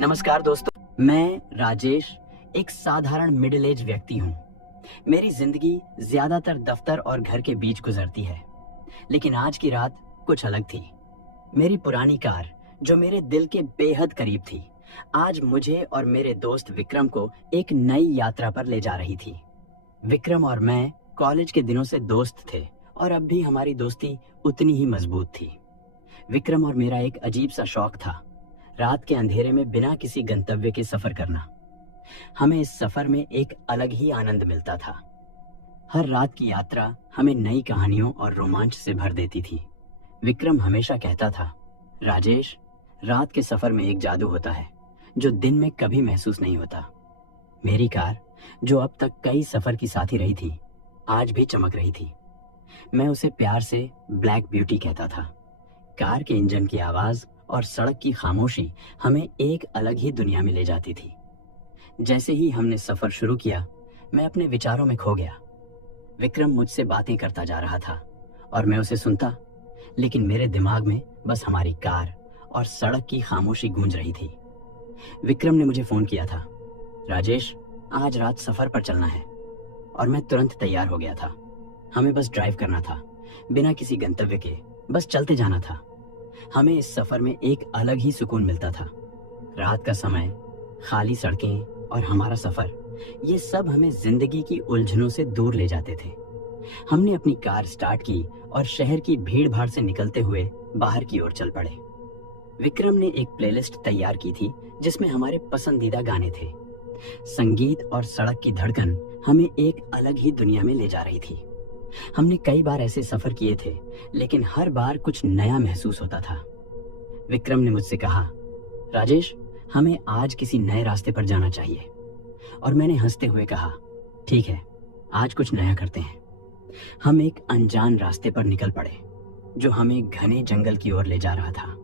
नमस्कार दोस्तों, मैं राजेश एक साधारण मिडिल एज व्यक्ति हूँ। मेरी जिंदगी ज्यादातर दफ्तर और घर के बीच गुजरती है, लेकिन आज की रात कुछ अलग थी। मेरी पुरानी कार, जो मेरे दिल के बेहद करीब थी, आज मुझे और मेरे दोस्त विक्रम को एक नई यात्रा पर ले जा रही थी। विक्रम और मैं कॉलेज के दिनों से दोस्त थे और अब भी हमारी दोस्ती उतनी ही मजबूत थी। विक्रम और मेरा एक अजीब सा शौक था, रात के अंधेरे में बिना किसी गंतव्य के सफर करना। हमें इस सफर में एक अलग ही आनंद मिलता था। हर रात की यात्रा हमें नई कहानियों और रोमांच से भर देती थी। विक्रम हमेशा कहता था, राजेश, रात के सफर में एक जादू होता है जो दिन में कभी महसूस नहीं होता। मेरी कार, जो अब तक कई सफर की साथी रही थी, आज भी चमक रही थी। मैं उसे प्यार से ब्लैक ब्यूटी कहता था। कार के इंजन की आवाज और सड़क की खामोशी हमें एक अलग ही दुनिया में ले जाती थी। जैसे ही हमने सफर शुरू किया, मैं अपने विचारों में खो गया। विक्रम मुझसे बातें करता जा रहा था और मैं उसे सुनता, लेकिन मेरे दिमाग में बस हमारी कार और सड़क की खामोशी गूंज रही थी। विक्रम ने मुझे फोन किया था, राजेश, आज रात सफर पर चलना है। और मैं तुरंत तैयार हो गया था। हमें बस ड्राइव करना था, बिना किसी गंतव्य के, बस चलते जाना था। हमें इस सफर में एक अलग ही सुकून मिलता था। रात का समय, खाली सड़कें और हमारा सफर, ये सब हमें जिंदगी की उलझनों से दूर ले जाते थे। हमने अपनी कार स्टार्ट की और शहर की भीड़ भाड़ से निकलते हुए बाहर की ओर चल पड़े। विक्रम ने एक प्लेलिस्ट तैयार की थी जिसमें हमारे पसंदीदा गाने थे। संगीत और सड़क की धड़कन हमें एक अलग ही दुनिया में ले जा रही थी। हमने कई बार ऐसे सफर किए थे, लेकिन हर बार कुछ नया महसूस होता था। विक्रम ने मुझसे कहा, राजेश, हमें आज किसी नए रास्ते पर जाना चाहिए। और मैंने हंसते हुए कहा, ठीक है, आज कुछ नया करते हैं। हम एक अनजान रास्ते पर निकल पड़े, जो हमें घने जंगल की ओर ले जा रहा था।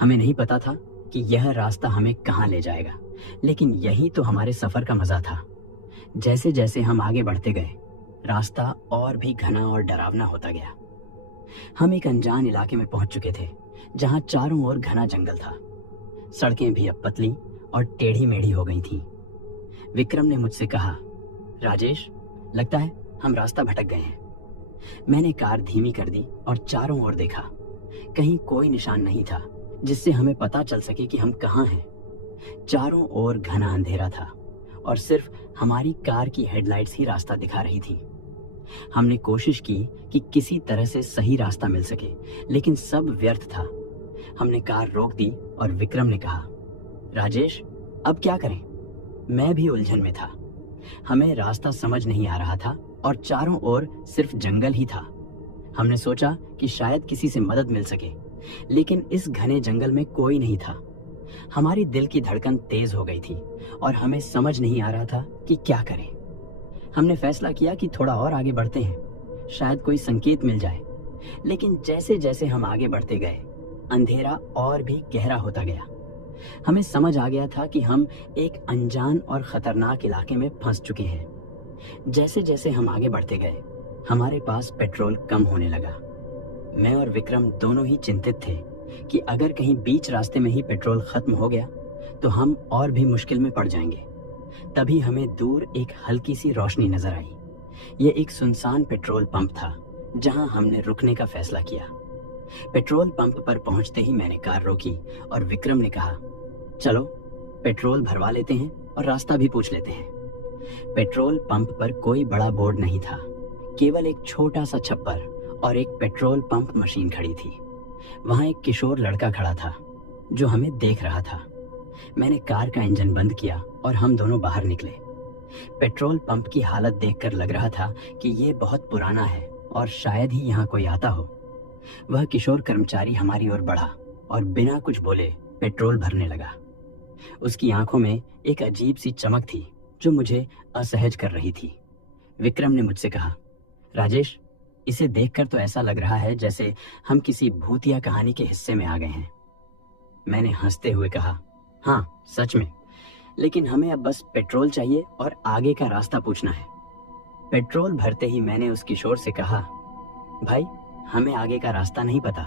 हमें नहीं पता था कि यह रास्ता हमें कहाँ ले जाएगा, लेकिन यही तो हमारे सफर का मजा था। जैसे जैसे हम आगे बढ़ते गए, रास्ता और भी घना और डरावना होता गया। हम एक अनजान इलाके में पहुंच चुके थे, जहां चारों ओर घना जंगल था। सड़कें भी अब पतली और टेढ़ी मेढ़ी हो गई थीं। विक्रम ने मुझसे कहा, राजेश, लगता है हम रास्ता भटक गए हैं। मैंने कार धीमी कर दी और चारों ओर देखा। कहीं कोई निशान नहीं था जिससे हमें पता चल सके कि हम कहाँ हैं। चारों ओर घना अंधेरा था और सिर्फ हमारी कार की हेडलाइट्स ही रास्ता दिखा रही थी। हमने कोशिश की कि किसी तरह से सही रास्ता मिल सके, लेकिन सब व्यर्थ था। हमने कार रोक दी और विक्रम ने कहा, राजेश, अब क्या करें? मैं भी उलझन में था। हमें रास्ता समझ नहीं आ रहा था और चारों ओर सिर्फ जंगल ही था। हमने सोचा कि शायद किसी से मदद मिल सके, लेकिन इस घने जंगल में कोई नहीं था। हमारी दिल की धड़कन तेज हो गई थी और हमें समझ नहीं आ रहा था कि क्या करें। हमने फैसला किया कि थोड़ा और आगे बढ़ते हैं, शायद कोई संकेत मिल जाए। लेकिन जैसे जैसे हम आगे बढ़ते गए, अंधेरा और भी गहरा होता गया। हमें समझ आ गया था कि हम एक अनजान और खतरनाक इलाके में फंस चुके हैं। जैसे जैसे हम आगे बढ़ते गए, हमारे पास पेट्रोल कम होने लगा। मैं और विक्रम दोनों ही चिंतित थे कि अगर कहीं बीच रास्ते में ही पेट्रोल खत्म हो गया तो हम और भी मुश्किल में पड़ जाएंगे। तभी हमें दूर एक हल्की सी रोशनी नजर आई। यह एक सुनसान पेट्रोल पंप था, जहां हमने रुकने का फैसला किया। पेट्रोल पंप पर पहुंचते ही मैंने कार रोकी और विक्रम ने कहा, चलो पेट्रोल भरवा लेते हैं और रास्ता भी पूछ लेते हैं। पेट्रोल पंप पर कोई बड़ा बोर्ड नहीं था, केवल एक छोटा सा छप्पर और एक पेट्रोल पंप मशीन खड़ी थी। वहां एक किशोर लड़का खड़ा था जो हमें देख रहा था। मैंने कार का इंजन बंद किया और हम दोनों बाहर निकले। पेट्रोल पंप की हालत देखकर लग रहा था कि ये बहुत पुराना है और शायद ही यहाँ कोई आता हो। वह किशोर कर्मचारी हमारी ओर बढ़ा और बिना कुछ बोले पेट्रोल भरने लगा। उसकी आंखों में एक अजीब सी चमक थी जो मुझे असहज कर रही थी। विक्रम ने मुझसे कहा, राजेश, इसे देखकर तो ऐसा लग रहा है जैसे हम किसी भूतिया कहानी के हिस्से में आ गए हैं। मैंने हंसते हुए कहा, हाँ, सच में, लेकिन हमें अब बस पेट्रोल चाहिए और आगे का रास्ता पूछना है। पेट्रोल भरते ही मैंने उस किशोर से कहा, भाई, हमें आगे का रास्ता नहीं पता,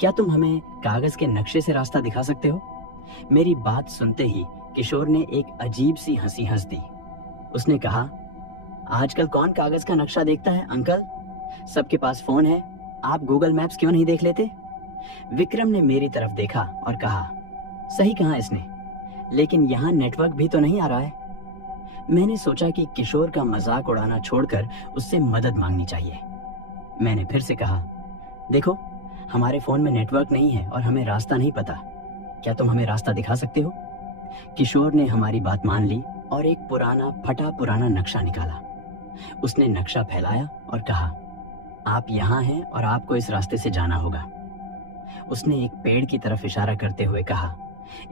क्या तुम हमें कागज के नक्शे से रास्ता दिखा सकते हो? मेरी बात सुनते ही किशोर ने एक अजीब सी हंसी हंस दी। उसने कहा, आजकल कौन कागज का नक्शा देखता है अंकल? सबके पास फोन है, आप गूगल मैप्स क्यों नहीं देख लेते? विक्रम ने मेरी तरफ देखा और कहा, सही कहा इसने, लेकिन यहाँ नेटवर्क भी तो नहीं आ रहा है। मैंने सोचा कि किशोर का मजाक उड़ाना छोड़कर उससे मदद मांगनी चाहिए। मैंने फिर से कहा, देखो, हमारे फोन में नेटवर्क नहीं है और हमें रास्ता नहीं पता। क्या तुम हमें रास्ता दिखा सकते हो? किशोर ने हमारी बात मान ली और एक पुराना फटा पुराना नक्शा निकाला। उसने नक्शा फैलाया और कहा, आप यहाँ हैं और आपको इस रास्ते से जाना होगा। उसने एक पेड़ की तरफ इशारा करते हुए कहा,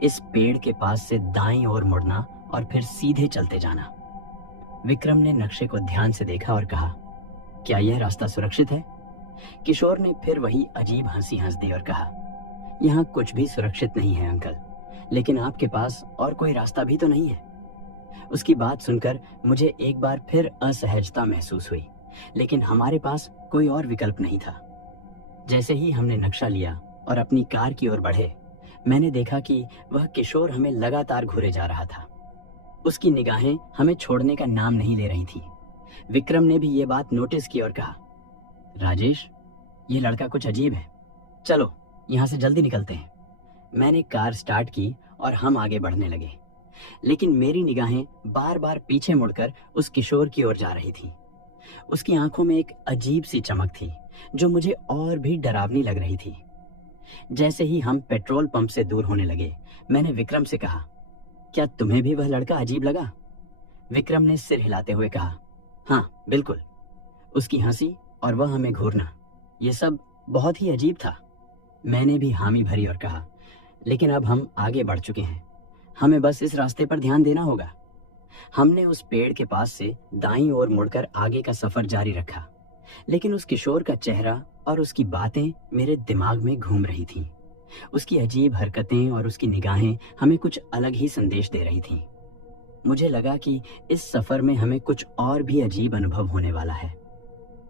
इस पेड़ के पास से दाईं ओर मुड़ना और फिर सीधे चलते जाना। विक्रम ने नक्शे को ध्यान से देखा और कहा, क्या यह रास्ता सुरक्षित है? किशोर ने फिर वही अजीब हंसी हंस दी और कहा, यहाँ कुछ भी सुरक्षित नहीं है अंकल, लेकिन आपके पास और कोई रास्ता भी तो नहीं है। उसकी बात सुनकर मुझे एक बार फिर असहजता महसूस हुई, लेकिन हमारे पास कोई और विकल्प नहीं था। जैसे ही हमने नक्शा लिया और अपनी कार की ओर बढ़े, मैंने देखा कि वह किशोर हमें लगातार घूरे जा रहा था। उसकी निगाहें हमें छोड़ने का नाम नहीं ले रही थी। विक्रम ने भी ये बात नोटिस की और कहा, राजेश, ये लड़का कुछ अजीब है, चलो यहाँ से जल्दी निकलते हैं। मैंने कार स्टार्ट की और हम आगे बढ़ने लगे, लेकिन मेरी निगाहें बार बार पीछे मुड़कर उस किशोर की ओर जा रही थी। उसकी आंखों में एक अजीब सी चमक थी जो मुझे और भी डरावनी लग रही थी। जैसे ही हम पेट्रोल पंप से दूर होने लगे, मैंने विक्रम से कहा, क्या तुम्हें भी वह लड़का अजीब लगा? विक्रम ने सिर हिलाते हुए कहा, हाँ बिल्कुल। उसकी हंसी और वह हमें घूरना, ये सब बहुत ही अजीब था। मैंने भी हामी भरी और कहा, लेकिन अब हम आगे बढ़ चुके हैं, हमें बस इस रास्ते पर ध्यान देना होगा। हमने उस पेड़ के पास से दाईं ओर मुड़कर आगे का सफर जारी रखा, लेकिन उस किशोर का चेहरा और उसकी बातें मेरे दिमाग में घूम रही थीं। उसकी अजीब हरकतें और उसकी निगाहें हमें कुछ अलग ही संदेश दे रही थीं। मुझे लगा कि इस सफर में हमें कुछ और भी अजीब अनुभव होने वाला है।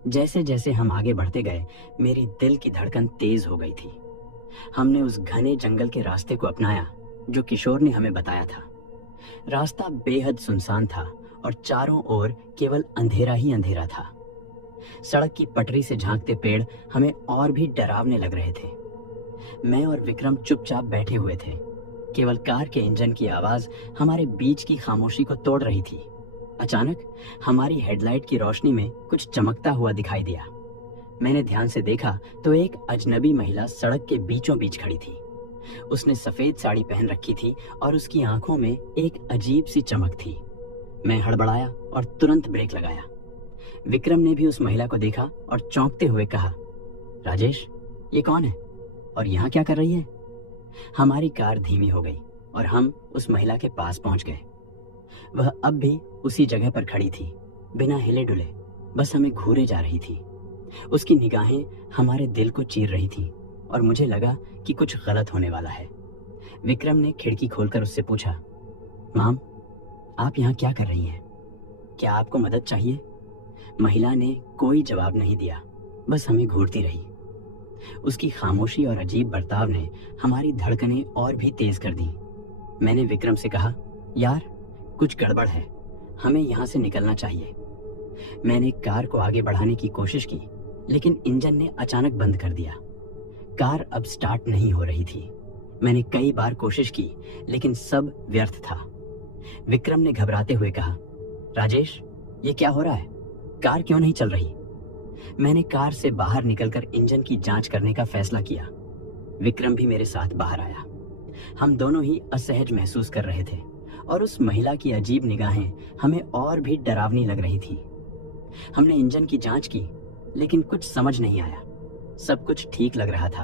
जैसे जैसे हम आगे बढ़ते गए, मेरी दिल की धड़कन तेज हो गई थी। हमने उस घने जंगल के रास्ते को अपनाया जो किशोर ने हमें बताया था। रास्ता बेहद सुनसान था और चारों ओर केवल अंधेरा ही अंधेरा था। सड़क की पटरी से झांकते पेड़ हमें और भी डरावने लग रहे थे। मैं और विक्रम चुपचाप बैठे हुए थे। केवल कार के इंजन की आवाज हमारे बीच की खामोशी को तोड़ रही थी। अचानक हमारी हेडलाइट की रोशनी में कुछ चमकता हुआ दिखाई दिया। मैंने ध्यान से देखा तो एक अजनबी महिला सड़क के बीचों बीच खड़ी थी। उसने सफेद साड़ी पहन रखी थी और उसकी आंखों में एक अजीब सी चमक थी। मैं हड़बड़ाया और तुरंत ब्रेक लगाया। विक्रम ने भी उस महिला को देखा और चौंकते हुए कहा, राजेश, ये कौन है और यहाँ क्या कर रही है? हमारी कार धीमी हो गई और हम उस महिला के पास पहुंच गए। वह अब भी उसी जगह पर खड़ी थी, बिना हिले डुले, बस हमें घूरे जा रही थी। उसकी निगाहें हमारे दिल को चीर रही थीं और मुझे लगा कि कुछ गलत होने वाला है। विक्रम ने खिड़की खोलकर उससे पूछा, माम, आप यहाँ क्या कर रही हैं? क्या आपको मदद चाहिए? महिला ने कोई जवाब नहीं दिया, बस हमें घूरती रही। उसकी खामोशी और अजीब बर्ताव ने हमारी धड़कनें और भी तेज कर दी। मैंने विक्रम से कहा, यार, कुछ गड़बड़ है, हमें यहाँ से निकलना चाहिए। मैंने कार को आगे बढ़ाने की कोशिश की, लेकिन इंजन ने अचानक बंद कर दिया। कार अब स्टार्ट नहीं हो रही थी। मैंने कई बार कोशिश की, लेकिन सब व्यर्थ था। विक्रम ने घबराते हुए कहा, राजेश, ये क्या हो रहा है? कार क्यों नहीं चल रही? मैंने कार से बाहर निकलकर इंजन की जांच करने का फैसला किया। विक्रम भी मेरे साथ बाहर आया। हम दोनों ही असहज महसूस कर रहे थे और उस महिला की अजीब निगाहें हमें और भी डरावनी लग रही थी। हमने इंजन की जांच की, लेकिन कुछ समझ नहीं आया। सब कुछ ठीक लग रहा था,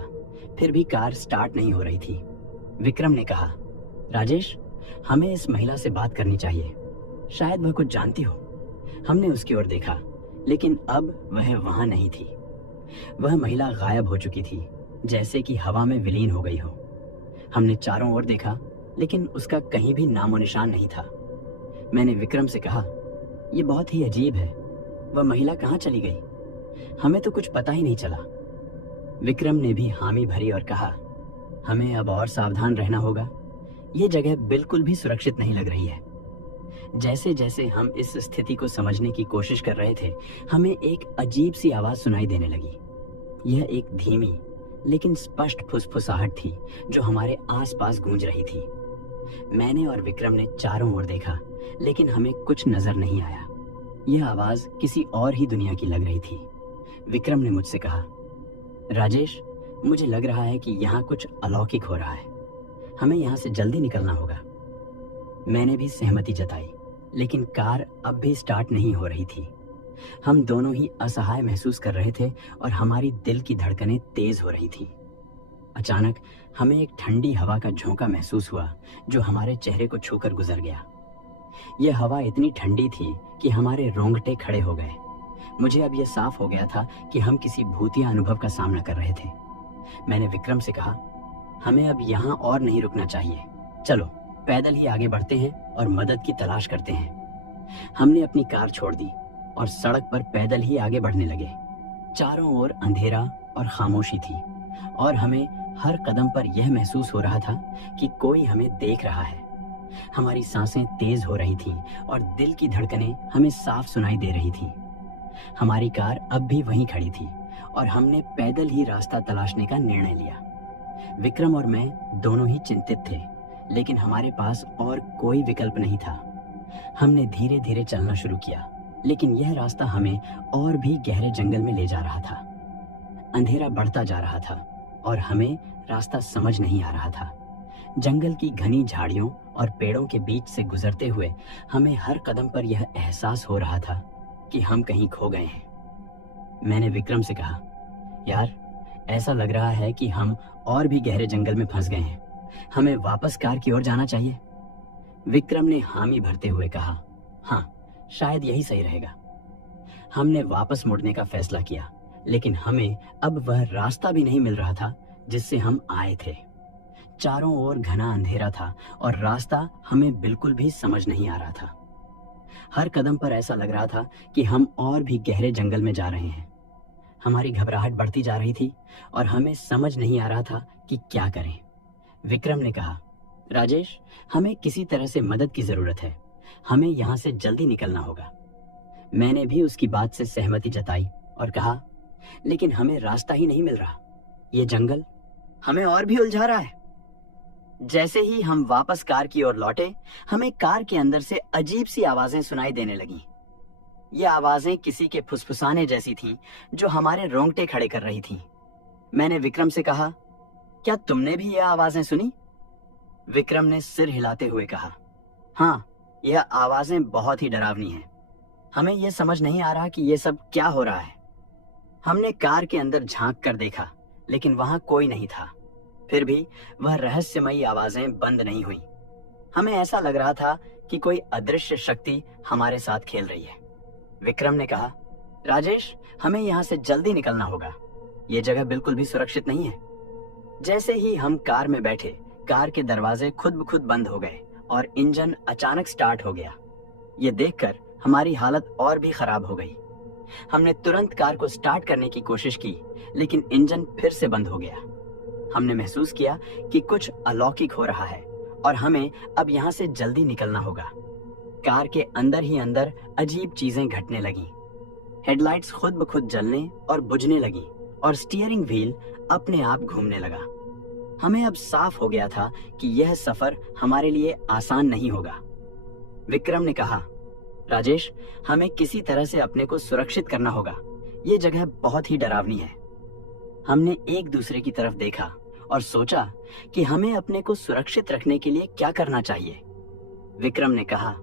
फिर भी कार स्टार्ट नहीं हो रही थी। विक्रम ने कहा, राजेश, हमें इस महिला से बात करनी चाहिए, शायद वह कुछ जानती हो। हमने उसकी ओर देखा, लेकिन अब वह वहां नहीं थी। वह महिला गायब हो चुकी थी, जैसे कि हवा में विलीन हो गई हो। हमने चारों ओर देखा, लेकिन उसका कहीं भी नामो निशान नहीं था। मैंने विक्रम से कहा, यह बहुत ही अजीब है, वह महिला कहाँ चली गई? हमें तो कुछ पता ही नहीं चला। विक्रम ने भी हामी भरी और कहा, हमें अब और सावधान रहना होगा। ये जगह बिल्कुल भी सुरक्षित नहीं लग रही है। जैसे जैसे हम इस स्थिति को समझने की कोशिश कर रहे थे, हमें एक अजीब सी आवाज सुनाई देने लगी। यह एक धीमी लेकिन स्पष्ट फुसफुसाहट थी जो हमारे आसपास गूंज रही थी। मैंने और विक्रम ने चारों ओर देखा, लेकिन हमें कुछ नजर नहीं आया। यह आवाज किसी और ही दुनिया की लग रही थी। विक्रम ने मुझसे कहा, राजेश, मुझे लग रहा है कि यहाँ कुछ अलौकिक हो रहा है। हमें यहाँ से जल्दी निकलना होगा। मैंने भी सहमति जताई, लेकिन कार अब भी स्टार्ट नहीं हो रही थी। हम दोनों ही असहाय महसूस कर रहे थे और हमारी दिल की धड़कनें तेज हो रही थी। अचानक हमें एक ठंडी हवा का झोंका महसूस हुआ जो हमारे चेहरे को छूकर गुजर गया। यह हवा इतनी ठंडी थी कि हमारे रोंगटे खड़े हो गए। मुझे अब यह साफ हो गया था कि हम किसी भूतिया अनुभव का सामना कर रहे थे। मैंने विक्रम से कहा, हमें अब यहाँ और नहीं रुकना चाहिए। चलो पैदल ही आगे बढ़ते हैं और मदद की तलाश करते हैं। हमने अपनी कार छोड़ दी और सड़क पर पैदल ही आगे बढ़ने लगे। चारों ओर अंधेरा और खामोशी थी और हमें हर कदम पर यह महसूस हो रहा था कि कोई हमें देख रहा है। हमारी सांसें तेज हो रही थीं और दिल की धड़कनें हमें साफ सुनाई दे रही थीं। हमारी कार अब भी वहीं खड़ी थी और हमने पैदल ही रास्ता तलाशने का निर्णय लिया। विक्रम और मैं दोनों ही चिंतित थे, लेकिन हमारे पास और कोई विकल्प नहीं था। हमने धीरे धीरे चलना शुरू किया, लेकिन यह रास्ता हमें और भी गहरे जंगल में ले जा रहा था। अंधेरा बढ़ता जा रहा था और हमें रास्ता समझ नहीं आ रहा था। जंगल की घनी झाड़ियों और पेड़ों के बीच से गुजरते हुए हमें हर कदम पर यह एहसास हो रहा था कि हम कहीं खो गए हैं। मैंने विक्रम से कहा, यार, ऐसा लग रहा है कि हम और भी गहरे जंगल में फंस गए हैं। हमें वापस कार की ओर जाना चाहिए। विक्रम ने हामी भरते हुए कहा, हाँ, शायद यही सही रहेगा। हमने वापस मुड़ने का फैसला किया, लेकिन हमें अब वह रास्ता भी नहीं मिल रहा था जिससे हम आए थे। चारों ओर घना अंधेरा था और रास्ता हमें बिल्कुल भी समझ नहीं आ रहा था। हर कदम पर ऐसा लग रहा था कि हम और भी गहरे जंगल में जा रहे हैं। हमारी घबराहट बढ़ती जा रही थी और हमें समझ नहीं आ रहा था कि क्या करें। विक्रम ने कहा, राजेश, हमें किसी तरह से मदद की जरूरत है। हमें यहाँ से जल्दी निकलना होगा। मैंने भी उसकी बात से सहमति जताई और कहा, लेकिन हमें रास्ता ही नहीं मिल रहा। ये जंगल हमें और भी उलझा रहा है। जैसे ही हम वापस कार की ओर लौटे, हमें कार के अंदर से अजीब सी आवाजें सुनाई देने लगीं। ये आवाजें किसी के फुसफुसाने जैसी थीं, जो हमारे रोंगटे खड़े कर रही थीं। मैंने विक्रम से कहा, क्या तुमने भी ये आवाजें सुनी? विक्रम ने सिर हिलाते हुए कहा, हाँ, यह आवाजें बहुत ही डरावनी हैं। हमें यह समझ नहीं आ रहा कि यह सब क्या हो रहा है। हमने कार के अंदर झांक कर देखा, लेकिन वहां कोई नहीं था। फिर भी वह रहस्यमयी आवाजें बंद नहीं हुई। हमें ऐसा लग रहा था कि कोई अदृश्य शक्ति हमारे साथ खेल रही है। विक्रम ने कहा, राजेश, हमें यहाँ से जल्दी निकलना होगा। ये जगह बिल्कुल भी सुरक्षित नहीं है। जैसे ही हम कार में बैठे, कार के दरवाजे खुद ब खुद बंद हो गए और इंजन अचानक स्टार्ट हो गया। ये देखकर हमारी हालत और भी खराब हो गई। हमने तुरंत कार को स्टार्ट करने की कोशिश की, लेकिन इंजन फिर से बंद हो गया। हमने महसूस किया कि कुछ अलौकिक हो रहा है और हमें अब यहाँ से जल्दी निकलना होगा। कार के अंदर ही अंदर अजीब चीजें घटने लगीं। हेडलाइट्स खुद ब खुद जलने और बुझने लगी और स्टीयरिंग व्हील अपने आप घूमने लगा। हमें अब साफ हो गया था कि यह सफर हमारे लिए आसान नहीं होगा। विक्रम ने कहा, राजेश, हमें किसी तरह से अपने को सुरक्षित करना होगा। ये जगह बहुत ही डरावनी है। हमने एक दूसरे की तरफ देखा और सोचा कि हमें अपने को सुरक्षित रखने के लिए क्या करना चाहिए। विक्रम ने कहा,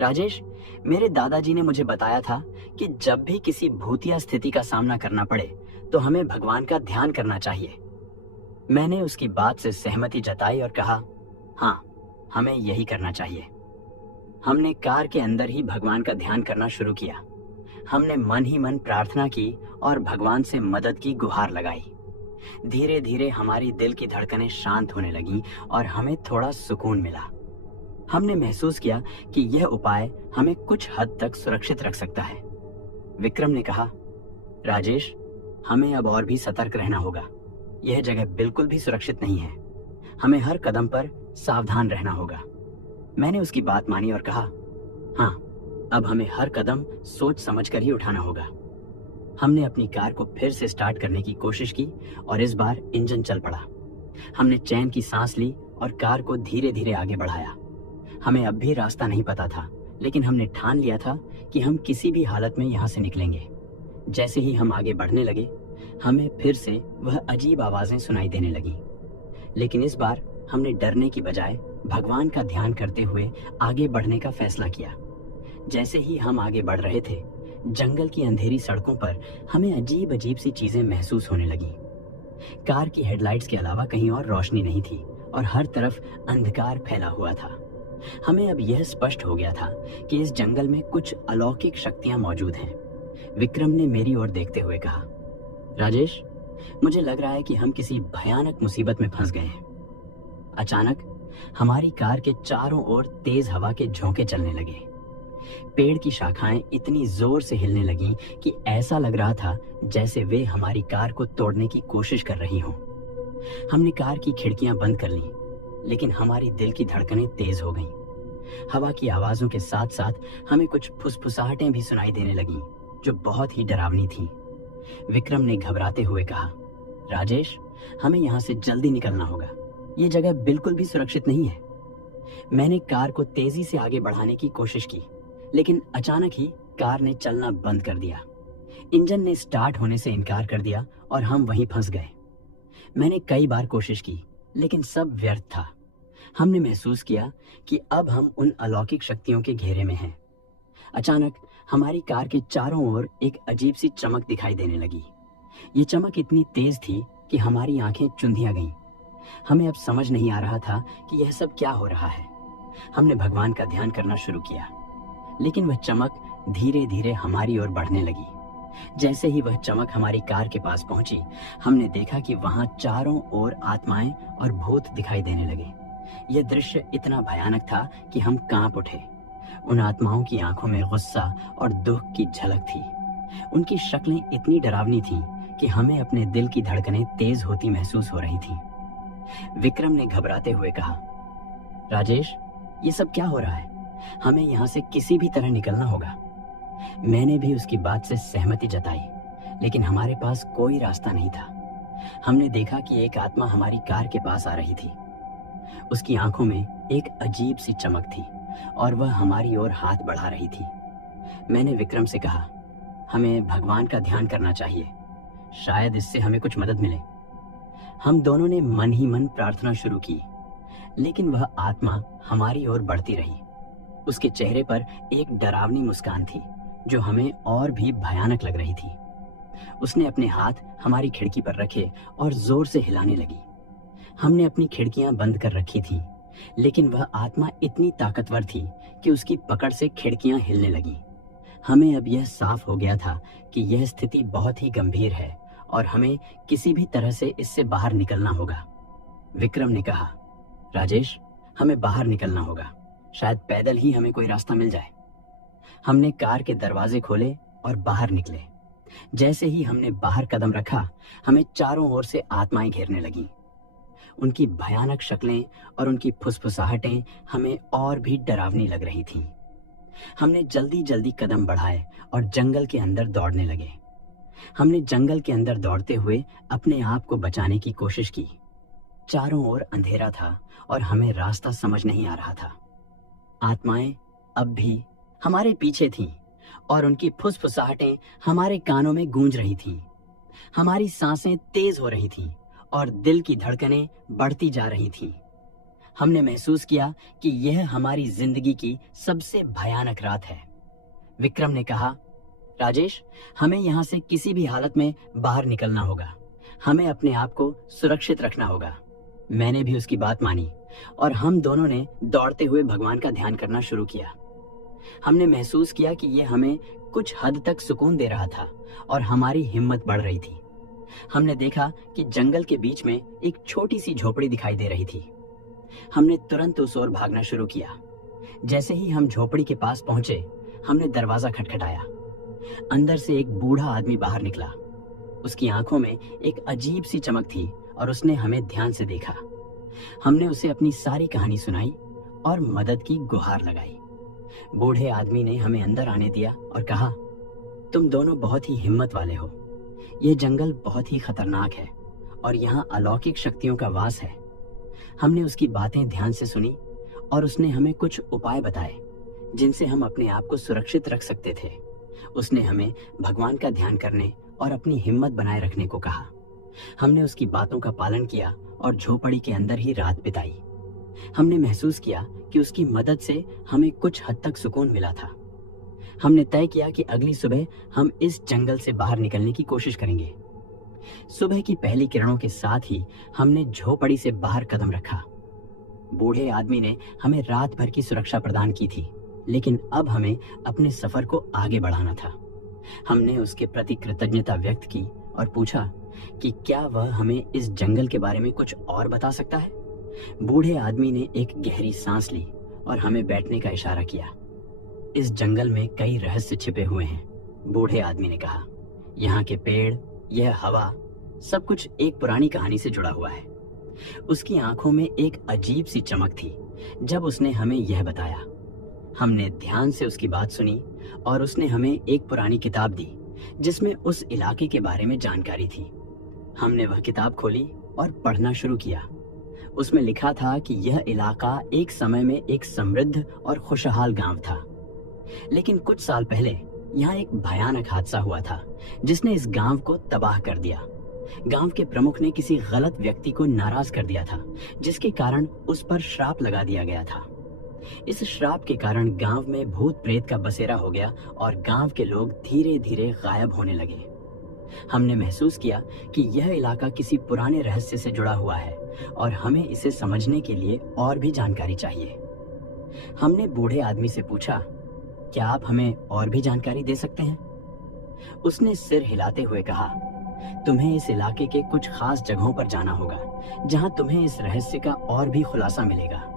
राजेश, मेरे दादाजी ने मुझे बताया था कि जब भी किसी भूतिया स्थिति का सामना करना पड़े तो हमें भगवान का ध्यान करना चाहिए। मैंने उसकी बात से सहमति जताई और कहा, हाँ, हमें यही करना चाहिए। हमने कार के अंदर ही भगवान का ध्यान करना शुरू किया। हमने मन ही मन प्रार्थना की और भगवान से मदद की गुहार लगाई। धीरे धीरे हमारी दिल की धड़कनें शांत होने लगीं और हमें थोड़ा सुकून मिला। हमने महसूस किया कि यह उपाय हमें कुछ हद तक सुरक्षित रख सकता है। विक्रम ने कहा, राजेश, हमें अब और भी सतर्क रहना होगा। यह जगह बिल्कुल भी सुरक्षित नहीं है। हमें हर कदम पर सावधान रहना होगा। मैंने उसकी बात मानी और कहा, हाँ, अब हमें हर कदम सोच समझ कर ही उठाना होगा। हमने अपनी कार को फिर से स्टार्ट करने की कोशिश की और इस बार इंजन चल पड़ा। हमने चैन की सांस ली और कार को धीरे धीरे आगे बढ़ाया। हमें अब भी रास्ता नहीं पता था, लेकिन हमने ठान लिया था कि हम किसी भी हालत में यहाँ से निकलेंगे। जैसे ही हम आगे बढ़ने लगे, हमें फिर से वह अजीब आवाजें सुनाई देने लगी, लेकिन इस बार हमने डरने की बजाय भगवान का ध्यान करते हुए आगे बढ़ने का फैसला किया। जैसे ही हम आगे बढ़ रहे थे, जंगल की अंधेरी सड़कों पर हमें अजीब अजीब सी चीजें महसूस होने लगी। कार की हेडलाइट्स के अलावा कहीं और रोशनी नहीं थी और हर तरफ अंधकार फैला हुआ था। हमें अब यह स्पष्ट हो गया था कि इस जंगल में कुछ अलौकिक शक्तियां मौजूद हैं। विक्रम ने मेरी ओर देखते हुए कहा, राजेश, मुझे लग रहा है कि हम किसी भयानक मुसीबत में फंस गए हैं। अचानक हमारी कार के चारों ओर तेज हवा के झोंके चलने लगे। पेड़ की शाखाएं इतनी जोर से हिलने लगीं कि ऐसा लग रहा था जैसे वे हमारी कार को तोड़ने की कोशिश कर रही हों। हमने कार की खिड़कियां बंद कर लीं, लेकिन हमारी दिल की धड़कनें तेज हो गईं। हवा की आवाजों के साथ साथ हमें कुछ फुसफुसाहटें भी सुनाई देने लगीं, जो बहुत ही डरावनी थीं। विक्रम ने घबराते हुए कहा, राजेश, हमें यहाँ से जल्दी निकलना होगा। ये जगह बिल्कुल भी सुरक्षित नहीं है। मैंने कार को तेजी से आगे बढ़ाने की कोशिश की, लेकिन अचानक ही कार ने चलना बंद कर दिया। इंजन ने स्टार्ट होने से इनकार कर दिया और हम वहीं फंस गए। मैंने कई बार कोशिश की, लेकिन सब व्यर्थ था। हमने महसूस किया कि अब हम उन अलौकिक शक्तियों के घेरे में हैं। अचानक हमारी कार के चारों ओर एक अजीब सी चमक दिखाई देने लगी। ये चमक इतनी तेज थी कि हमारी आंखें चुंधिया गईं। हमें अब समझ नहीं आ रहा था कि यह सब क्या हो रहा है। हमने भगवान का ध्यान करना शुरू किया, लेकिन वह चमक धीरे धीरे हमारी ओर बढ़ने लगी। जैसे ही वह चमक हमारी कार के पास पहुंची, हमने देखा कि वहां चारों ओर आत्माएं और भूत दिखाई देने लगे। यह दृश्य इतना भयानक था कि हम कांप उठे। उन आत्माओं की आंखों में गुस्सा और दुख की झलक थी। उनकी शक्लें इतनी डरावनी थीं कि हमें अपने दिल की धड़कनें तेज होती महसूस हो रही थीं। विक्रम ने घबराते हुए कहा, राजेश, ये सब क्या हो रहा है? हमें यहाँ से किसी भी तरह निकलना होगा। मैंने भी उसकी बात से सहमति जताई, लेकिन हमारे पास कोई रास्ता नहीं था। हमने देखा कि एक आत्मा हमारी कार के पास आ रही थी। उसकी आंखों में एक अजीब सी चमक थी और वह हमारी ओर हाथ बढ़ा रही थी। मैंने विक्रम से कहा, हमें भगवान का ध्यान करना चाहिए, शायद इससे हमें कुछ मदद मिले। हम दोनों ने मन ही मन प्रार्थना शुरू की, लेकिन वह आत्मा हमारी ओर बढ़ती रही। उसके चेहरे पर एक डरावनी मुस्कान थी, जो हमें और भी भयानक लग रही थी। उसने अपने हाथ हमारी खिड़की पर रखे और जोर से हिलाने लगी। हमने अपनी खिड़कियां बंद कर रखी थी, लेकिन वह आत्मा इतनी ताकतवर थी कि उसकी पकड़ से खिड़कियां हिलने लगीं। हमें अब यह साफ हो गया था कि यह स्थिति बहुत ही गंभीर है और हमें किसी भी तरह से इससे बाहर निकलना होगा। विक्रम ने कहा, राजेश, हमें बाहर निकलना होगा, शायद पैदल ही हमें कोई रास्ता मिल जाए। हमने कार के दरवाजे खोले और बाहर निकले। जैसे ही हमने बाहर कदम रखा, हमें चारों ओर से आत्माएं घेरने लगीं। उनकी भयानक शक्लें और उनकी फुसफुसाहटें हमें और भी डरावनी लग रही थीं। हमने जल्दी जल्दी कदम बढ़ाए और जंगल के अंदर दौड़ने लगे। हमने जंगल के अंदर दौड़ते हुए अपने आप को बचाने की कोशिश की। चारों ओर अंधेरा था और हमें रास्ता समझ नहीं आ रहा था। आत्माएं अब भी हमारे पीछे थीं और उनकी फुसफुसाहटें हमारे कानों में गूंज रही थीं। हमारी सांसें तेज हो रही थीं और दिल की धड़कनें बढ़ती जा रही थीं। हमने महसूस किया कि यह हमारी जिंदगी की सबसे भयानक रात है। विक्रम ने कहा, राजेश, हमें यहाँ से किसी भी हालत में बाहर निकलना होगा। हमें अपने आप को सुरक्षित रखना होगा। मैंने भी उसकी बात मानी और हम दोनों ने दौड़ते हुए भगवान का ध्यान करना शुरू किया। हमने महसूस किया कि यह हमें कुछ हद तक सुकून दे रहा था और हमारी हिम्मत बढ़ रही थी। हमने देखा कि जंगल के बीच में एक छोटी सी झोपड़ी दिखाई दे रही थी। हमने तुरंत उस ओर भागना शुरू किया। जैसे ही हम झोपड़ी के पास पहुंचे, हमने दरवाजा खटखटाया। अंदर से एक बूढ़ा आदमी बाहर निकला। उसकी आंखों में एक अजीब सी चमक थी और उसने हमें ध्यान से देखा। हमने उसे अपनी सारी कहानी सुनाई और मदद की गुहार लगाई। बूढ़े आदमी ने हमें अंदर आने दिया और कहा, तुम दोनों बहुत ही हिम्मत वाले हो। ये जंगल बहुत ही खतरनाक है और यहाँ अलौकिक शक्तियों का वास है। हमने उसकी बातें ध्यान से सुनी और उसने हमें कुछ उपाय बताए जिनसे हम अपने आप को सुरक्षित रख सकते थे। उसने हमें भगवान का ध्यान करने और अपनी हिम्मत बनाए रखने को कहा। हमने उसकी बातों का पालन किया और झोपड़ी के अंदर ही रात बिताई। हमने महसूस किया कि उसकी मदद से हमें कुछ हद तक सुकून मिला था। हमने तय किया कि अगली सुबह हम इस जंगल से बाहर निकलने की कोशिश करेंगे। सुबह की पहली किरणों के साथ ही हमने झोपड़ी से बाहर कदम रखा। बूढ़े आदमी ने हमें रात भर की सुरक्षा प्रदान की थी, लेकिन अब हमें अपने सफर को आगे बढ़ाना था। हमने उसके प्रति कृतज्ञता व्यक्त की और पूछा कि क्या वह हमें इस जंगल के बारे में कुछ और बता सकता है। बूढ़े आदमी ने एक गहरी सांस ली और हमें बैठने का इशारा किया। इस जंगल में कई रहस्य छिपे हुए हैं, बूढ़े आदमी ने कहा। यहाँ के पेड़, यह हवा, सब कुछ एक पुरानी कहानी से जुड़ा हुआ है। उसकी आंखों में एक अजीब सी चमक थी जब उसने हमें यह बताया। हमने ध्यान से उसकी बात सुनी और उसने हमें एक पुरानी किताब दी जिसमें उस इलाके के बारे में जानकारी थी। हमने वह किताब खोली और पढ़ना शुरू किया। उसमें लिखा था कि यह इलाका एक समय में एक समृद्ध और खुशहाल गांव था, लेकिन कुछ साल पहले यहाँ एक भयानक हादसा हुआ था जिसने इस गांव को तबाह कर दिया। गांव के प्रमुख ने किसी गलत व्यक्ति को नाराज कर दिया था, जिसके कारण उस पर श्राप लगा दिया गया था। इस श्राप के कारण गांव में भूत प्रेत का बसेरा हो गया और गांव के लोग धीरे धीरे गायब होने लगे। हमने महसूस किया कि यह इलाका किसी पुराने रहस्य से जुड़ा हुआ है और हमें इसे समझने के लिए और भी जानकारी चाहिए। हमने बूढ़े आदमी से पूछा, क्या आप हमें और भी जानकारी दे सकते हैं? उसने सिर हिलाते हुए कहा, तुम्हें इस इलाके के कुछ खास जगहों पर जाना होगा जहां तुम्हें इस रहस्य का और भी खुलासा मिलेगा।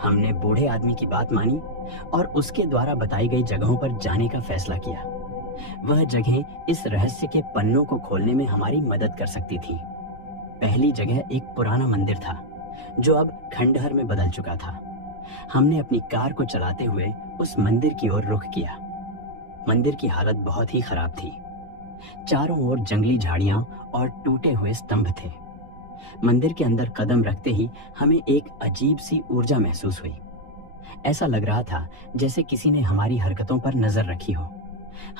हमने बूढ़े आदमी की बात मानी और उसके द्वारा बताई गई जगहों पर जाने का फैसला किया। वह जगह इस रहस्य के पन्नों को खोलने में हमारी मदद कर सकती थी। पहली जगह एक पुराना मंदिर था जो अब खंडहर में बदल चुका था। हमने अपनी कार को चलाते हुए उस मंदिर की ओर रुख किया। मंदिर की हालत बहुत ही खराब थी। चारों ओर जंगली झाड़ियां और टूटे हुए स्तंभ थे। मंदिर के अंदर कदम रखते ही हमें एक अजीब सी ऊर्जा महसूस हुई। ऐसा लग रहा था जैसे किसी ने हमारी हरकतों पर नजर रखी हो।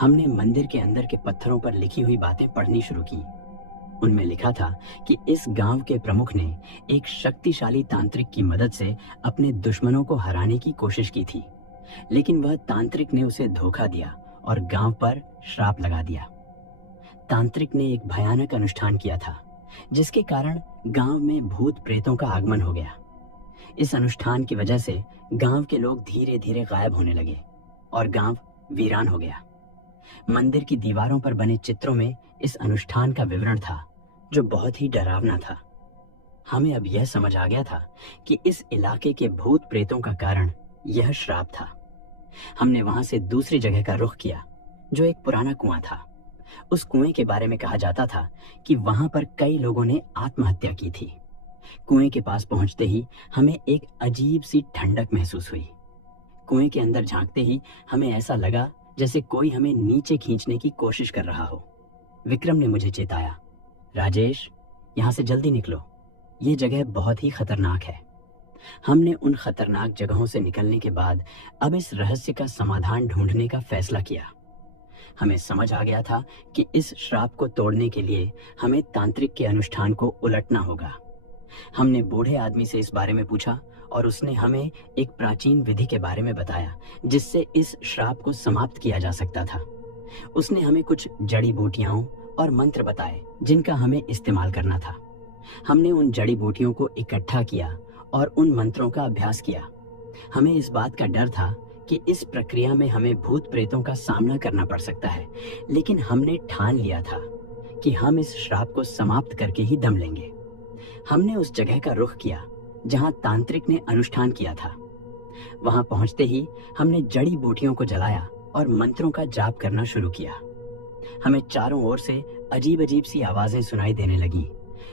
हमने मंदिर के अंदर के पत्थरों पर लिखी हुई बातें पढ़नी शुरू की। उनमें लिखा था कि इस गांव के प्रमुख ने एक शक्तिशाली तांत्रिक की मदद से अपने दुश्मनों को हराने की कोशिश की थी, लेकिन वह तांत्रिक ने उसे धोखा दिया और गांव पर श्राप लगा दिया। तांत्रिक ने एक भयानक अनुष्ठान किया था जिसके कारण गांव में भूत प्रेतों का आगमन हो गया। इस अनुष्ठान की वजह से गांव के लोग धीरे धीरे गायब होने लगे और गांव वीरान हो गया। मंदिर की दीवारों पर बने चित्रों में इस अनुष्ठान का विवरण था जो बहुत ही डरावना था। हमें अब यह समझ आ गया था कि इस इलाके के भूत प्रेतों का कारण यह श्राप था। हमने वहां से दूसरी जगह का रुख किया जो एक पुराना कुआं था। उस कुएं के बारे में कहा जाता था कि वहां पर कई लोगों ने आत्महत्या की थी। कुएं के पास पहुंचते ही हमें एक अजीब सी ठंडक महसूस हुई। कुएं के अंदर झांकते ही हमें ऐसा लगा जैसे कोई हमें नीचे खींचने की कोशिश कर रहा हो। विक्रम ने मुझे चेताया, राजेश, यहाँ से जल्दी निकलो, ये जगह बहुत ही खतरनाक है। हमने उन खतरनाक जगहों से निकलने के बाद अब इस रहस्य का समाधान ढूंढने का फैसला किया। हमें समझ आ गया था कि इस श्राप को तोड़ने के लिए हमें तांत्रिक के अनुष्ठान को उलटना होगा। हमने बूढ़े आदमी से इस बारे में पूछा और उसने हमें एक प्राचीन विधि के बारे में बताया जिससे इस श्राप को समाप्त किया जा सकता था। उसने हमें कुछ जड़ी बूटियां और मंत्र बताए जिनका हमें इस्तेमाल करना था। हमने उन जड़ी बूटियों को इकट्ठा किया और उन मंत्रों का अभ्यास किया। हमें इस बात का डर था कि इस प्रक्रिया में हमें भूत प्रेतों का सामना करना पड़ सकता है, लेकिन हमने ठान लिया था कि हम इस श्राप को समाप्त करके ही दम लेंगे। हमने उस जगह का रुख किया जहां तांत्रिक ने अनुष्ठान किया था। वहां पहुंचते ही हमने जड़ी बूटियों को जलाया और मंत्रों का जाप करना शुरू किया। हमें चारों ओर से अजीब अजीब सी आवाजें सुनाई देने लगीं,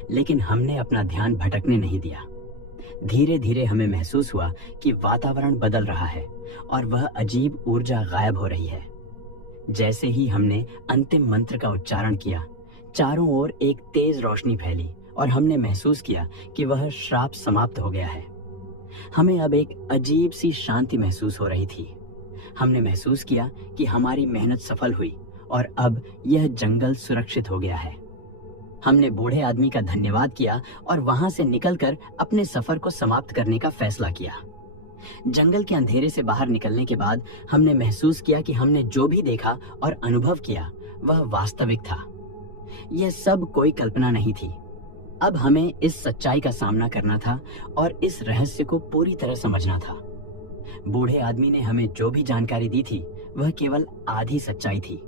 लेकिन हमने अपना ध्यान भटकने नहीं दिया। धीरे धीरे हमें महसूस हुआ कि वातावरण बदल रहा है और वह अजीब ऊर्जा गायब हो रही है। जैसे ही हमने अंतिम मंत्र का उच्चारण किया, चारों ओर एक तेज रोशनी फैली और हमने महसूस किया कि वह श्राप समाप्त हो गया है। हमें अब एक अजीब सी शांति महसूस हो रही थी। हमने महसूस किया कि हमारी मेहनत सफल हुई और अब यह जंगल सुरक्षित हो गया है। हमने बूढ़े आदमी का धन्यवाद किया और वहां से निकलकर अपने सफर को समाप्त करने का फैसला किया। जंगल के अंधेरे से बाहर निकलने के बाद हमने महसूस किया कि हमने जो भी देखा और अनुभव किया वह वास्तविक था। यह सब कोई कल्पना नहीं थी। अब हमें इस सच्चाई का सामना करना था और इस रहस्य को पूरी तरह समझना था। बूढ़े आदमी ने हमें जो भी जानकारी दी थी वह केवल आधी सच्चाई थी।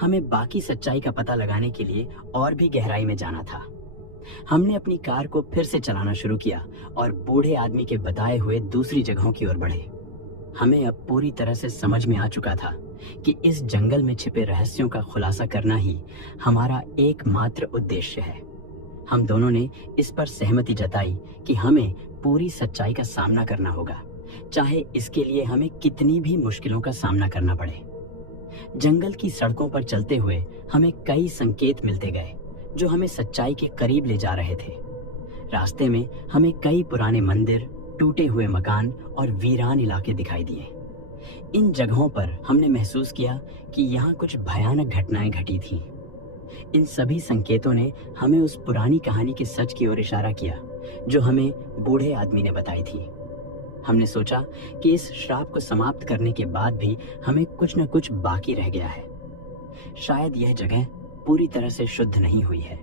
हमें बाकी सच्चाई का पता लगाने के लिए और भी गहराई में जाना था। हमने अपनी कार को फिर से चलाना शुरू किया और बूढ़े आदमी के बताए हुए दूसरी जगहों की ओर बढ़े। हमें अब पूरी तरह से समझ में आ चुका था कि इस जंगल में छिपे रहस्यों का खुलासा करना ही हमारा एकमात्र उद्देश्य है। हम दोनों ने इस पर सहमति जताई कि हमें पूरी सच्चाई का सामना करना होगा, चाहे इसके लिए हमें कितनी भी मुश्किलों का सामना करना पड़े। जंगल की सड़कों पर चलते हुए हमें कई संकेत मिलते गए जो हमें सच्चाई के करीब ले जा रहे थे। रास्ते में हमें कई पुराने मंदिर, टूटे हुए मकान और वीरान इलाके दिखाई दिए। इन जगहों पर हमने महसूस किया कि यहाँ कुछ भयानक घटनाएं घटी थीं। इन सभी संकेतों ने हमें उस पुरानी कहानी के सच की ओर इशारा किया जो हमें बूढ़े आदमी ने बताई थी। हमने सोचा कि इस श्राप को समाप्त करने के बाद भी हमें कुछ न कुछ बाकी रह गया है। शायद यह जगह पूरी तरह से शुद्ध नहीं हुई है।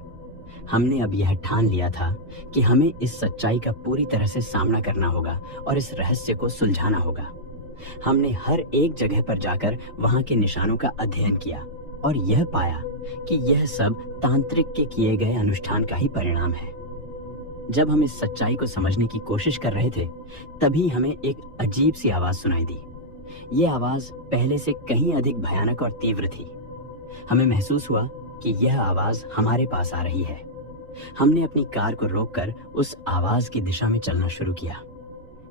हमने अब यह ठान लिया था कि हमें इस सच्चाई का पूरी तरह से सामना करना होगा और इस रहस्य को सुलझाना होगा। हमने हर एक जगह पर जाकर वहां के निशानों का अध्ययन किया और यह पाया कि यह सब तांत्रिक के किए गए अनुष्ठान का ही परिणाम है। जब हम इस सच्चाई को समझने की कोशिश कर रहे थे, तभी हमें एक अजीब सी आवाज सुनाई दी। यह आवाज पहले से कहीं अधिक भयानक और तीव्र थी। हमें महसूस हुआ कि यह आवाज हमारे पास आ रही है। हमने अपनी कार को रोककर उस आवाज की दिशा में चलना शुरू किया।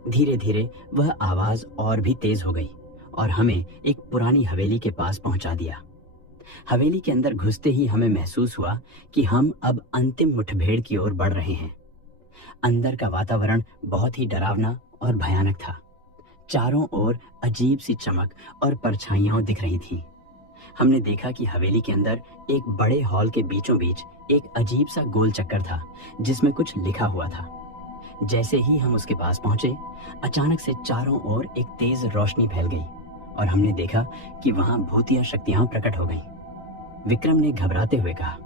धीरे धीरे वह आवाज और भी तेज हो गई और हमें एक पुरानी हवेली के पास पहुंचा दिया। हवेली के अंदर घुसते ही हमें महसूस हुआ कि हम अब अंतिम मुठभेड़ की ओर बढ़ रहे हैं। अंदर का वातावरण बहुत ही डरावना और भयानक था। चारों ओर अजीब सी चमक और परछाइयां दिख रही थीं। हमने देखा कि हवेली के अंदर एक बड़े हॉल के बीचों बीच एक अजीब सा गोल चक्कर था जिसमें कुछ लिखा हुआ था। जैसे ही हम उसके पास पहुंचे, अचानक से चारों ओर एक तेज रोशनी फैल गई और हमने देखा कि वहां भूतिया शक्तियां प्रकट हो गईं। विक्रम ने घबराते हुए कहा,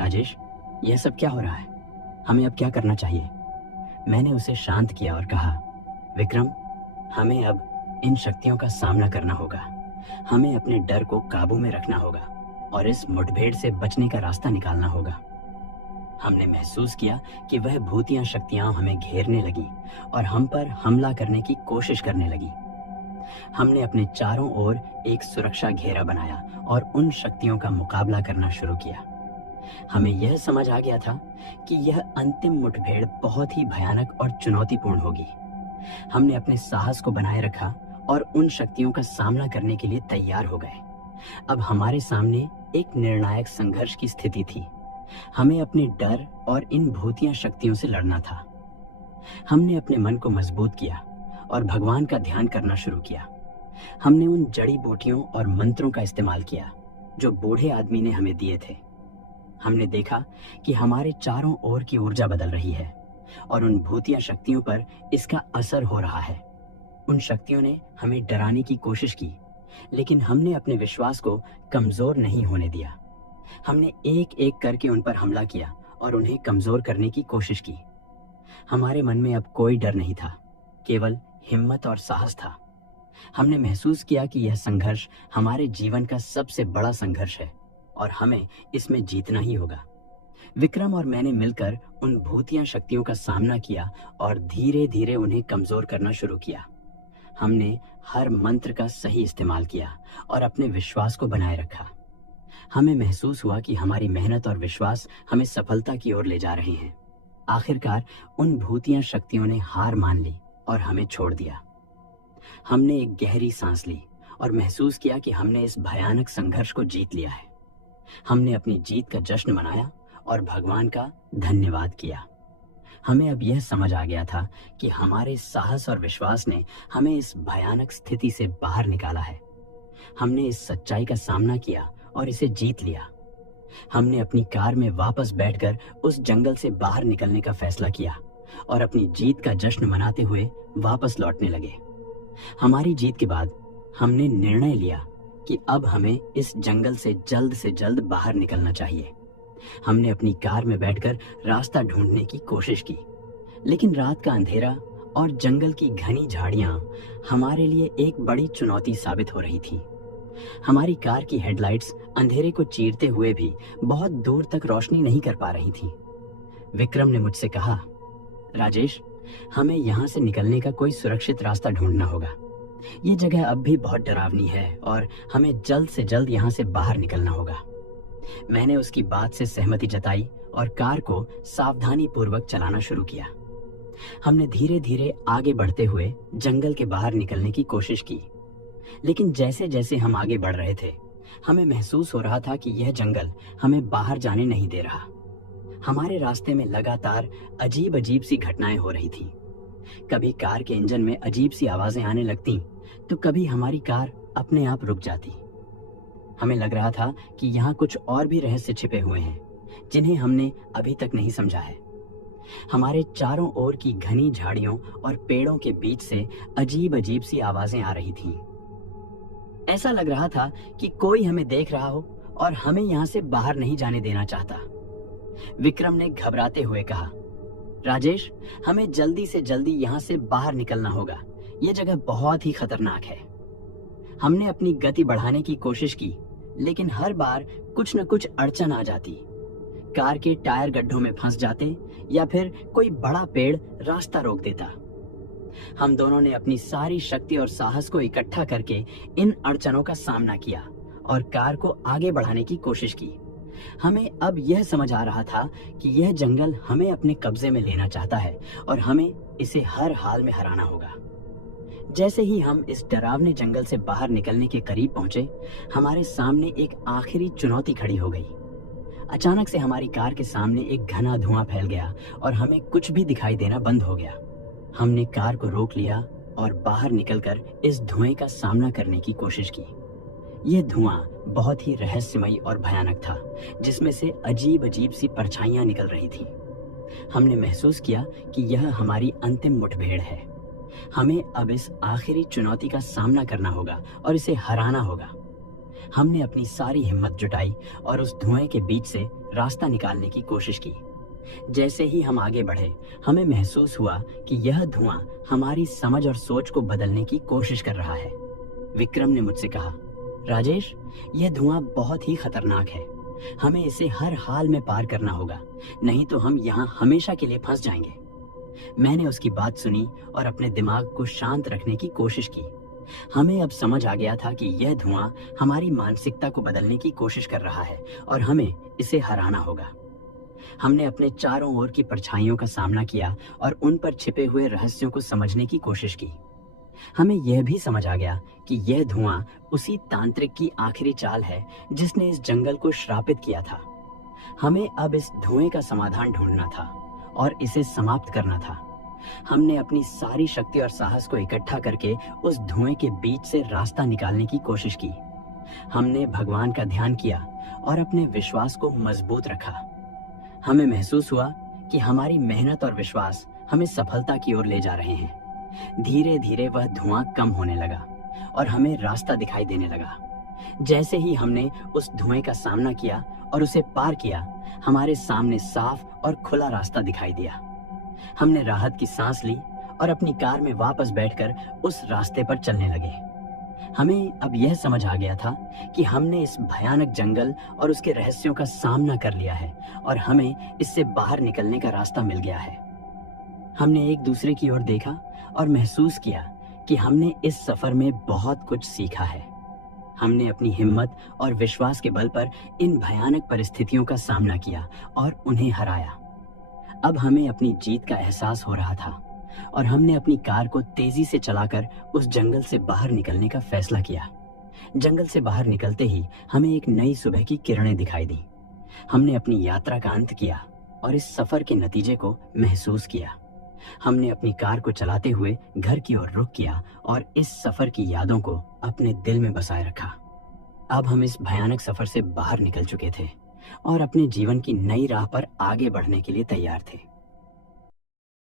राजेश, यह सब क्या हो रहा है? हमें अब क्या करना चाहिए? मैंने उसे शांत किया और कहा, विक्रम, हमें अब इन शक्तियों का सामना करना होगा। हमें अपने डर को काबू में रखना होगा और इस मुठभेड़ से बचने का रास्ता निकालना होगा। हमने महसूस किया कि वह भूतिया शक्तियां हमें घेरने लगी और हम पर हमला करने की कोशिश करने लगी। हमने अपने चारों ओर एक सुरक्षा घेरा बनाया और उन शक्तियों का मुकाबला करना शुरू किया। हमें यह समझ आ गया था कि यह अंतिम मुठभेड़ बहुत ही भयानक और चुनौतीपूर्ण होगी। हमने अपने साहस को बनाए रखा और उन शक्तियों का सामना करने के लिए तैयार हो गए। अब हमारे सामने एक निर्णायक संघर्ष की स्थिति थी। हमें अपने डर और इन भूतिया शक्तियों से लड़ना था। हमने अपने मन को मजबूत किया और भगवान का ध्यान करना शुरू किया। हमने उन जड़ी बूटियों और मंत्रों का इस्तेमाल किया जो बूढ़े आदमी ने हमें दिए थे। हमने देखा कि हमारे चारों ओर की ऊर्जा बदल रही है और उन भूतिया शक्तियों पर इसका असर हो रहा है। उन शक्तियों ने हमें डराने की कोशिश की, लेकिन हमने अपने विश्वास को कमजोर नहीं होने दिया। हमने एक एक करके उन पर हमला किया और उन्हें कमजोर करने की कोशिश की। हमारे मन में अब कोई डर नहीं था, केवल हिम्मत और साहस था। हमने महसूस किया कि यह संघर्ष हमारे जीवन का सबसे बड़ा संघर्ष है और हमें इसमें जीतना ही होगा। विक्रम और मैंने मिलकर उन भूतिया शक्तियों का सामना किया और धीरे धीरे उन्हें कमजोर करना शुरू किया। हमने हर मंत्र का सही इस्तेमाल किया और अपने विश्वास को बनाए रखा। हमें महसूस हुआ कि हमारी मेहनत और विश्वास हमें सफलता की ओर ले जा रहे हैं। आखिरकार उन भूतिया शक्तियों ने हार मान ली और हमें छोड़ दिया। हमने एक गहरी सांस ली और महसूस किया कि हमने इस भयानक संघर्ष को जीत लिया है। हमने अपनी जीत का जश्न मनाया और भगवान का धन्यवाद किया। हमें अब यह समझ आ गया था कि हमारे साहस और विश्वास ने हमें इस भयानक स्थिति से बाहर निकाला है। हमने इस सच्चाई का सामना किया और इसे जीत लिया। हमने अपनी कार में वापस बैठकर उस जंगल से बाहर निकलने का फैसला किया और अपनी जीत का जश्न मनाते हुए वापस लौटने लगे। हमारी जीत के बाद हमने निर्णय लिया कि अब हमें इस जंगल से जल्द बाहर निकलना चाहिए। हमने अपनी कार में बैठकर रास्ता ढूंढने की कोशिश की, लेकिन रात का अंधेरा और जंगल की घनी झाड़ियां हमारे लिए एक बड़ी चुनौती साबित हो रही थी। हमारी कार की हेडलाइट्स अंधेरे को चीरते हुए भी बहुत दूर तक रोशनी नहीं कर पा रही थी। विक्रम ने मुझसे कहा, राजेश, हमें यहाँ से निकलने का कोई सुरक्षित रास्ता ढूंढना होगा। ये जगह अब भी बहुत डरावनी है और हमें जल्द से जल्द यहाँ से बाहर निकलना होगा। मैंने उसकी बात से सहमति जताई और कार को सावधानी पूर्वक चलाना शुरू किया। हमने धीरे धीरे आगे बढ़ते हुए जंगल के बाहर निकलने की कोशिश की, लेकिन जैसे जैसे हम आगे बढ़ रहे थे, हमें महसूस हो रहा था कि यह जंगल हमें बाहर जाने नहीं दे रहा। हमारे रास्ते में लगातार अजीब अजीब सी घटनाएं हो रही थी। कभी कार के इंजन में अजीब सी आवाजें आने लगती, तो कभी हमारी कार अपने आप रुक जाती। हमें लग रहा था कि यहाँ कुछ और भी रहस्य छिपे हुए हैं, जिन्हें हमने अभी तक नहीं समझा है। हमारे चारों ओर की घनी झाड़ियों और पेड़ों के बीच से अजीब अजीब सी आवाजें आ रही थीं। ऐसा लग रहा था कि कोई हमें देख रहा हो और हमें यहाँ से बाहर नहीं जाने देना चाहता। विक्रम ने घबराते हुए कहा, राजेश, हमें जल्दी से जल्दी यहाँ से बाहर निकलना होगा। ये जगह बहुत ही खतरनाक है। हमने अपनी गति बढ़ाने की कोशिश की, लेकिन हर बार कुछ न कुछ अड़चन आ जाती। कार के टायर गड्ढों में फंस जाते या फिर कोई बड़ा पेड़ रास्ता रोक देता। हम दोनों ने अपनी सारी शक्ति और साहस को इकट्ठा करके इन अड़चनों का सामना किया और कार को आगे बढ़ाने की कोशिश की। हमें अब यह समझ आ रहा था कि यह जंगल हमें अपने कब्जे में लेना चाहता है और हमें इसे हर हाल में हराना होगा। जैसे ही हम इस डरावने जंगल से बाहर निकलने के करीब पहुंचे, हमारे सामने एक आखिरी चुनौती खड़ी हो गई। अचानक से हमारी कार के सामने एक घना धुआं फैल गया और हमें कुछ भी दिखाई देना बंद हो गया। हमने कार को रोक लिया और बाहर निकलकर इस धुएं का सामना करने की कोशिश की। यह धुआं बहुत ही रहस्यमयी और भयानक था, जिसमें से अजीब अजीब सी परछाइयां निकल रही थीं। हमने महसूस किया कि यह हमारी अंतिम मुठभेड़ है। हमें अब इस आखिरी चुनौती का सामना करना होगा और इसे हराना होगा। हमने अपनी सारी हिम्मत जुटाई और उस धुएं के बीच से रास्ता निकालने की कोशिश की। जैसे ही हम आगे बढ़े, हमें महसूस हुआ कि यह धुआं हमारी समझ और सोच को बदलने की कोशिश कर रहा है। विक्रम ने मुझसे कहा, राजेश, यह धुआं बहुत ही खतरनाक है। हमें इसे हर हाल में पार करना होगा, नहीं तो हम यहाँ हमेशा के लिए फंस जाएंगे। मैंने उसकी बात सुनी और अपने दिमाग को शांत रखने की कोशिश की। हमें अब समझ आ गया था कि यह धुआं हमारी मानसिकता को बदलने की कोशिश कर रहा है और हमें इसे हराना होगा। हमने अपने चारों ओर की परछाइयों का सामना किया और उन पर छिपे हुए रहस्यों को समझने की कोशिश की। हमें यह भी समझ आ गया कि यह धुआं उसी तांत्रिक की आखिरी चाल है जिसने इस जंगल को श्रापित किया था। हमें अब इस धुएं का समाधान ढूंढना था और इसे समाप्त करना था। हमने अपनी सारी शक्ति और साहस को इकट्ठा करके उस धुएं के बीच से रास्ता निकालने की कोशिश की। हमने भगवान का ध्यान किया और अपने विश्वास को मजबूत रखा। हमें महसूस हुआ कि हमारी मेहनत और विश्वास हमें सफलता की ओर ले जा रहे हैं। धीरे धीरे वह धुआं कम होने लगा और हमें रास्ता दिखाई देने लगा। जैसे ही हमने उस धुएं का सामना किया और उसे पार किया, हमारे सामने साफ और खुला रास्ता दिखाई दिया। हमने राहत की सांस ली और अपनी कार में वापस बैठकर उस रास्ते पर चलने लगे। हमें अब यह समझ आ गया था कि हमने इस भयानक जंगल और उसके रहस्यों का सामना कर लिया है और हमें इससे बाहर निकलने का रास्ता मिल गया है। हमने एक दूसरे की ओर देखा और महसूस किया कि हमने इस सफर में बहुत कुछ सीखा है। हमने अपनी हिम्मत और विश्वास के बल पर इन भयानक परिस्थितियों का सामना किया और उन्हें हराया। अब हमें अपनी जीत का एहसास हो रहा था और हमने अपनी कार को तेजी से चलाकर उस जंगल से बाहर निकलने का फैसला किया। जंगल से बाहर निकलते ही हमें एक नई सुबह की किरणें दिखाई दी। हमने अपनी यात्रा का अंत किया और इस सफर के नतीजे को महसूस किया। हमने अपनी कार को चलाते हुए घर की ओर रुख किया और इस सफर की यादों को अपने दिल में बसाए रखा। अब हम इस भयानक सफर से बाहर निकल चुके थे और अपने जीवन की नई राह पर आगे बढ़ने के लिए तैयार थे।